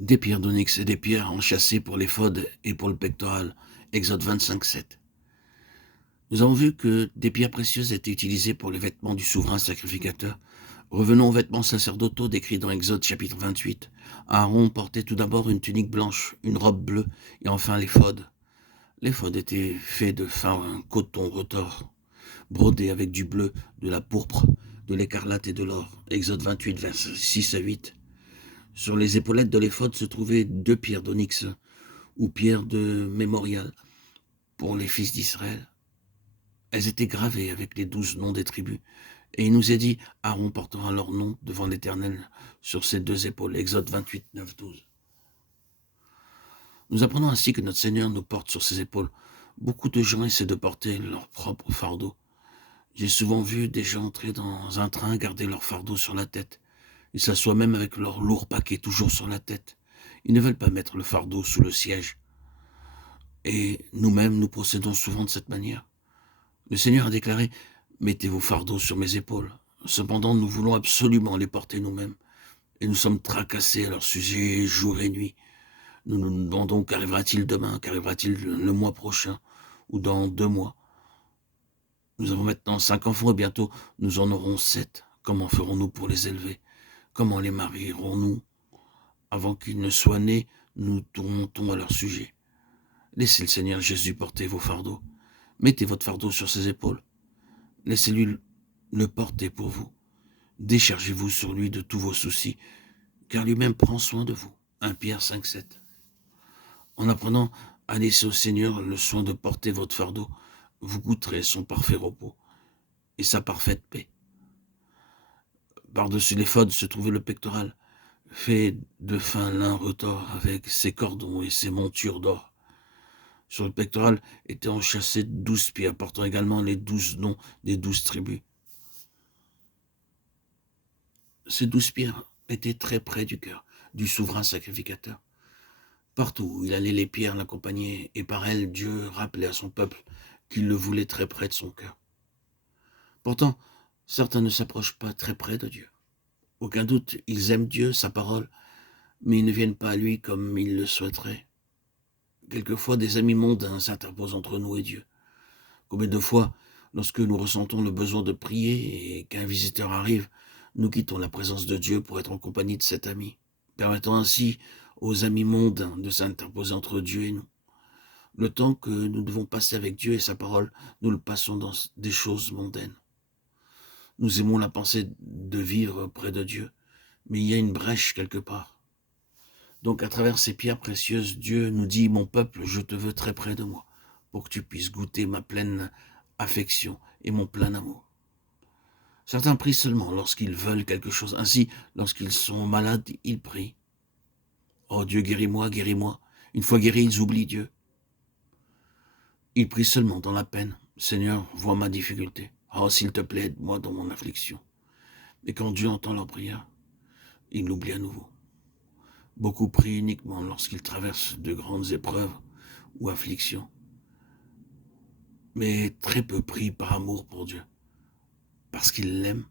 Des pierres d'onyx et des pierres enchâssées pour l'éphod et pour le pectoral. Exode 25:7. Nous avons vu que des pierres précieuses étaient utilisées pour les vêtements du souverain sacrificateur. Revenons aux vêtements sacerdotaux décrits dans Exode chapitre 28. Aaron portait tout d'abord une tunique blanche, une robe bleue et enfin l'éphod. L'éphod était fait de fin coton retors, brodé avec du bleu, de la pourpre, de l'écarlate et de l'or. Exode 28, versets 6 à 8. Sur les épaulettes de l'éphod se trouvaient deux pierres d'onyx ou pierres de mémorial pour les fils d'Israël. Elles étaient gravées avec les 12 noms des tribus. Et il nous est dit, Aaron portera leur nom devant l'Éternel sur ses deux épaules. Exode 28, 9, 12. Nous apprenons ainsi que notre Seigneur nous porte sur ses épaules. Beaucoup de gens essaient de porter leur propre fardeau. J'ai souvent vu des gens entrer dans un train, garder leur fardeau sur la tête. Ils s'assoient même avec leur lourd paquet toujours sur la tête. Ils ne veulent pas mettre le fardeau sous le siège. Et nous-mêmes, nous procédons souvent de cette manière. Le Seigneur a déclaré « Mettez vos fardeaux sur mes épaules ». Cependant, nous voulons absolument les porter nous-mêmes. Et nous sommes tracassés à leur sujet jour et nuit. Nous nous demandons qu'arrivera-t-il demain, qu'arrivera-t-il le mois prochain, ou dans 2 mois. Nous avons maintenant 5 enfants et bientôt nous en aurons 7. Comment ferons-nous pour les élever? Comment les marierons-nous? Avant qu'ils ne soient nés, nous tournons à leur sujet. Laissez le Seigneur Jésus porter vos fardeaux. Mettez votre fardeau sur ses épaules. Laissez-lui le porter pour vous. Déchargez-vous sur lui de tous vos soucis, car lui-même prend soin de vous. 1 Pierre 5, 7. En apprenant à laisser au Seigneur le soin de porter votre fardeau, vous goûterez son parfait repos et sa parfaite paix. Par-dessus l'éphod se trouvait le pectoral, fait de fin lin retors avec ses cordons et ses montures d'or. Sur le pectoral étaient enchâssés 12 pierres, portant également les 12 noms des 12 tribus. Ces 12 pierres étaient très près du cœur du souverain sacrificateur. Partout où il allait, les pierres l'accompagnaient, et par elles, Dieu rappelait à son peuple qu'il le voulait très près de son cœur. Pourtant, certains ne s'approchent pas très près de Dieu. Aucun doute, ils aiment Dieu, sa parole, mais ils ne viennent pas à lui comme ils le souhaiteraient. Quelquefois, des amis mondains s'interposent entre nous et Dieu. Combien de fois, lorsque nous ressentons le besoin de prier et qu'un visiteur arrive, nous quittons la présence de Dieu pour être en compagnie de cet ami, permettant ainsi aux amis mondains de s'interposer entre Dieu et nous. Le temps que nous devons passer avec Dieu et sa parole, nous le passons dans des choses mondaines. Nous aimons la pensée de vivre près de Dieu, mais il y a une brèche quelque part. Donc à travers ces pierres précieuses, Dieu nous dit « Mon peuple, je te veux très près de moi, pour que tu puisses goûter ma pleine affection et mon plein amour. » Certains prient seulement lorsqu'ils veulent quelque chose. Ainsi, lorsqu'ils sont malades, ils prient. « Oh Dieu, guéris-moi, guéris-moi. » Une fois guéris, ils oublient Dieu. Ils prient seulement dans la peine. « Seigneur, vois ma difficulté. Oh, s'il te plaît, aide-moi dans mon affliction. » Mais quand Dieu entend leur prière, il l'oublie à nouveau. Beaucoup prient uniquement lorsqu'ils traversent de grandes épreuves ou afflictions. Mais très peu prient par amour pour Dieu, parce qu'ils l'aiment